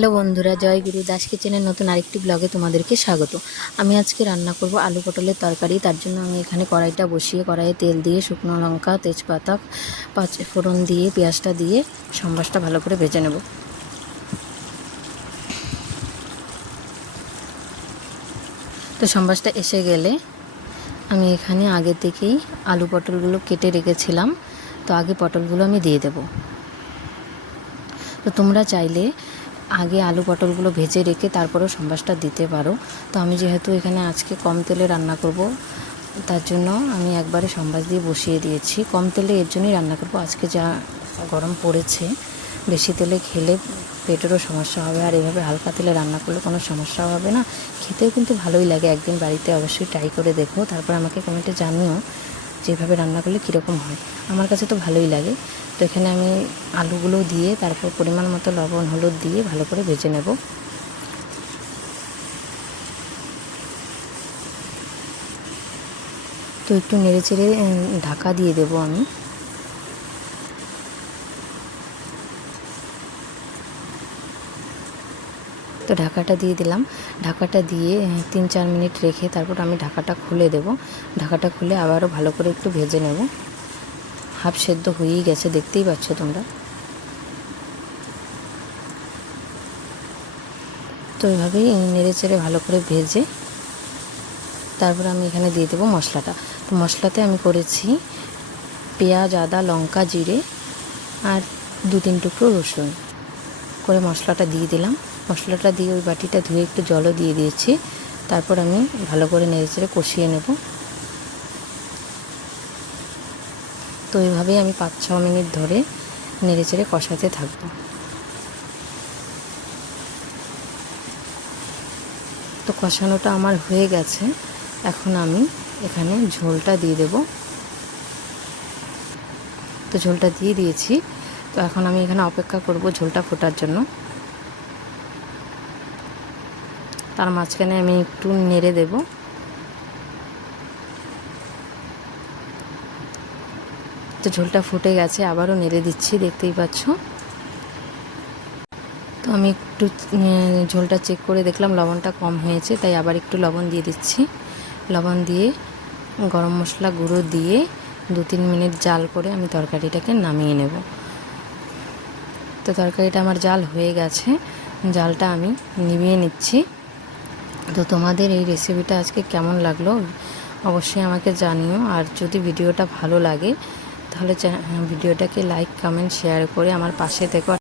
Hello বন্ধুরা, জয় গুরু দাস কিচেনের নতুন আরেকটি ব্লগে তোমাদেরকে স্বাগত। আমি আজকে রান্না করব আলু পটলের তরকারি, তার জন্য আমি এখানে কড়াইটা বসিয়ে কড়াইয়ে তেল দিয়ে শুকনো লঙ্কা, তেজপাতা, পাঁচ ফোড়ন দিয়ে, পেঁয়াজটা দিয়ে সম্বাসটা ভালো করে ভেজে নেব। তো সম্বাসটা এসে গেলে আমি এখানে আগে থেকেই আলু পটলগুলো কেটে রেখেছিলাম, তো আগে পটলগুলো আমি দিয়ে দেব। তো তোমরা চাইলে আগে আলু পটলগুলো ভেজে রেখে তারপরেও সম্বাসটা দিতে পারো। তো আমি যেহেতু এখানে আজকে কম তেলে রান্না করব, তার জন্য আমি একবারে সম্বাস দিয়ে বসিয়ে দিয়েছি। কম তেলে এর জন্যই রান্না করব। আজকে যা গরম পড়েছে, বেশি তেলে খেলে পেটেরও সমস্যা হবে আর এভাবে হালকা তেলে রান্না করলে কোনো সমস্যাও হবে না। খেতেও কিন্তু ভালোই লাগে, একদিন বাড়িতে অবশ্যই ট্রাই করে দেখো। তারপর আমাকে কমেন্টে জানিও যেভাবে রান্না করলে কীরকম হয়। আমার কাছে তো ভালোই লাগে। তো এখানে আমি আলুগুলো দিয়ে তারপর পরিমাণ মতো লবণ, হলুদ দিয়ে ভালো করে ভেজে নেব। তো একটু নেড়ে চেড়ে ঢাকা দিয়ে দেবো আমি। তো ঢাকাটা দিয়ে দিলাম। ঢাকাটা দিয়ে তিন চার মিনিট রেখে তারপর আমি ঢাকাটা খুলে দেব। ঢাকাটা খুলে আবারও ভালো করে একটু ভেজে নেব। হাফ সেদ্ধ হয়েই গেছে, দেখতেই পাচ্ছ তোমরা। তো এভাবেই নেড়ে চেড়ে ভালো করে ভেজে তারপর আমি এখানে দিয়ে দেবো মশলাটা। তো মশলাতে আমি করেছি পেঁয়াজ, আদা, লঙ্কা, জিরে আর দু তিন টুকরো রসুন। করে মশলাটা দিয়ে দিলাম। মশলাটা দিয়ে ওই বাটিটা ধুয়ে একটু জলও দিয়ে দিয়েছি। তারপর আমি ভালো করে নেড়ে চেড়ে কষিয়ে নেব। তো এইভাবেই আমি পাঁচ ছ মিনিট ধরে নেড়ে চেড়ে কষাতে থাকব। তো কষানোটা আমার হয়ে গেছে। এখন আমি এখানে ঝোলটা দিয়ে দেব। তো ঝোলটা দিয়ে দিয়েছি। তো এখন আমি এখানে অপেক্ষা করব ঝোলটা ফোটার জন্য। তার মাঝখানে আমি একটু নেড়ে দেব। তো ঝোলটা ফুটে গেছে, আবারও নেড়ে দিচ্ছি, দেখতেই পাচ্ছ? তো আমি একটু ঝোলটা চেক করে দেখলাম, লবণটা কম হয়েছে, তাই আবার একটু লবণ দিয়ে দিচ্ছি। লবণ দিয়ে গরম মশলা গুঁড়ো দিয়ে দু তিন মিনিট জাল করে আমি তরকারিটাকে নামিয়ে নেব। তো তরকারিটা আমার জাল হয়ে গেছে, জালটা আমি নিভিয়ে নিচ্ছি। তো তোমাদের এই রেসিপিটা আজকে কেমন লাগল? অবশ্যই আমাকে জানিও, আর যদি ভিডিওটা ভালো লাগে তাহলে ভিডিওটাকে লাইক কমেন্ট শেয়ার করে আমার পাশে থেকো।